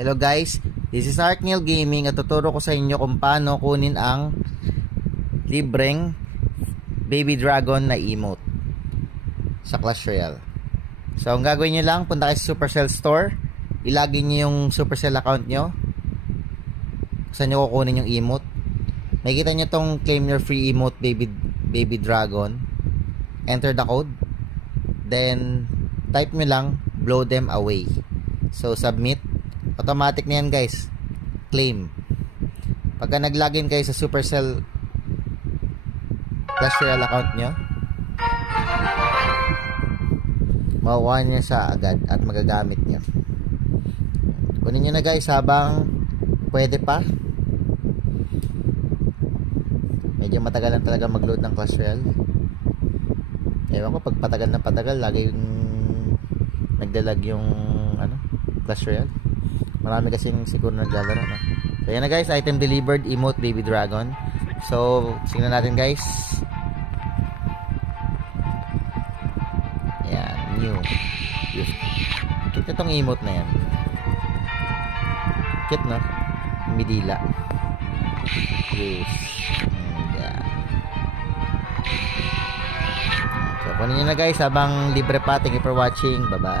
Hello guys, this is Arkneil Gaming at tuturo ko sa inyo kung paano kunin ang libreng Baby Dragon na emote sa Clash Royale. So ang gagawin nyo lang, punta kayo sa Supercell Store, ilagin nyo yung Supercell account nyo, saan nyo kukunin yung emote. Makikita nyo tong claim your free emote Baby Dragon, enter the code, then type nyo lang blow them away. So submit, automatic na yan guys, claim. Pagka nag-login kayo sa Supercell Clash Royale account nyo, makukuha nyo siya agad at magagamit nyo. Kunin nyo na guys habang pwede pa. Medyo matagal lang talaga mag-load ng Clash Royale. Ewan ko, pag patagal na patagal, lagi yung nagdalag yung Clash Royale. Marami kasing siguro naglalaro, no? So yan na guys, item delivered, emote Baby Dragon. So tingnan natin guys. Yan, new. Cute na tong emote na yan. Cute, no? Midila. Yes. Yan. So kunin nyo na guys habang libre pa. Thank you for watching. Bye bye.